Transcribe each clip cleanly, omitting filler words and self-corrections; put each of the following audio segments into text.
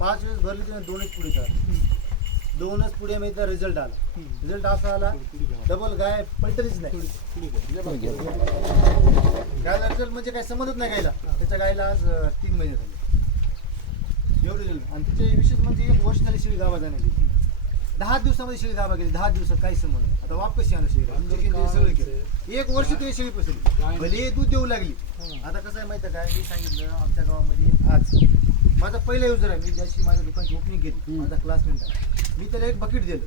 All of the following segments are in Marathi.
5 वेळेस भरली त्याने 2च पुढे चालले. 2च पुढे माहिती रिझल्ट आला. रिझल्ट असा आला डबल गाय पलटलीच नाही. गायला रिझल्ट म्हणजे काय समजत नाही गायला. त्याच्या गायला आज 3 महिने झाले एवढे रिझल्ट. आणि तिचे विशेष म्हणजे 1 वर्ष झाली शेळी गाभा जाण्याची. 10 दिवसामध्ये शेळी गाभा गेली. 10 दिवसात काही समज नाही. आता वाप कशी आणू शेळी सगळं केलं. 1 वर्ष ते शेळी पसरली भले दूध देऊ लागली. आता कसं आहे माहिती आहे काय, मी सांगितलं आमच्या गावामध्ये आज माझा पहिला युजर आहे. मी ज्याशी माझ्या दुकानची ओपनिंग केली माझा क्लासमेट आहे. मी त्याला एक बकेट दिलं.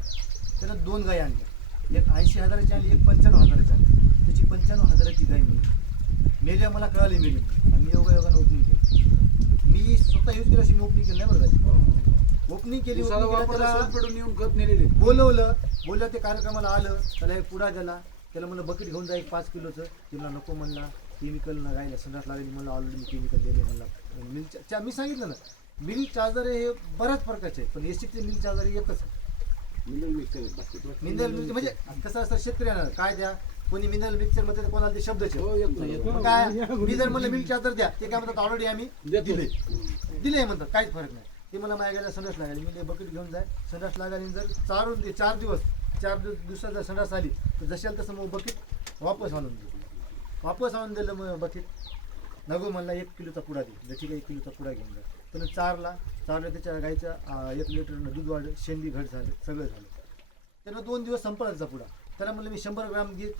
त्यानं 2 गाय आणल्या. एक 80,000ची आणली, एक 95,000ची आणली. त्याची 95,000ची गाय मेल्या मला कळाली मेली. आणि मी योगायोगानं ओपनिंग केली. मी स्वतः यूज केलं अशी मी ओपनिंग केली नाही बरं का. ओपनिंग केली येऊन खत नेलेले बोललं ते कार्यक्रमाला आलं. त्याला एक पुडा दिला. त्याला म्हणलं बकेट घेऊन जा 5 किलोचं. ते मला नको म्हणला. केमिकल ना गायला संडास लागली म्हणलं. ऑलरेडी मी केमिकल दिले म्हणला. मिल्क मी सांगितलं ना मिल्क चार्जर हे बऱ्याच फरकाचे आहे. पण एसिडचे मिल्क चार्जर एकच आहे. मिनरल मिक्सर म्हणजे कसं असतं शेतकऱ्यांना काय द्या. कोणी मिनरल मिक्सर मध्ये कोणाला ते शब्दच काय. मी जर म्हणलं मिल्क चार्जर द्या ते काय म्हणतात ऑलरेडी आम्ही दिले म्हणतात. काहीच फरक नाही. ते मला माझ्या गायला संडास लागली. मी बकेट घेऊन जाय संडास लागायला. जर 4 दिवसात जर संडास आली तर जशाल तसं मग बकेट वापस आणून दिलं. मग बकेट नको म्हणला 1 किलोचा पुडा दे. जशी काही 1 किलोचा पुडा घेऊन जा. त्यानं चारला त्याच्या गायचं 1 लिटरनं दूध वाढलं. शेंदी घट झालं. सगळं झालं. त्यानं 2 दिवस संपलाचा पुडा. त्याला म्हणलं मी 100 ग्राम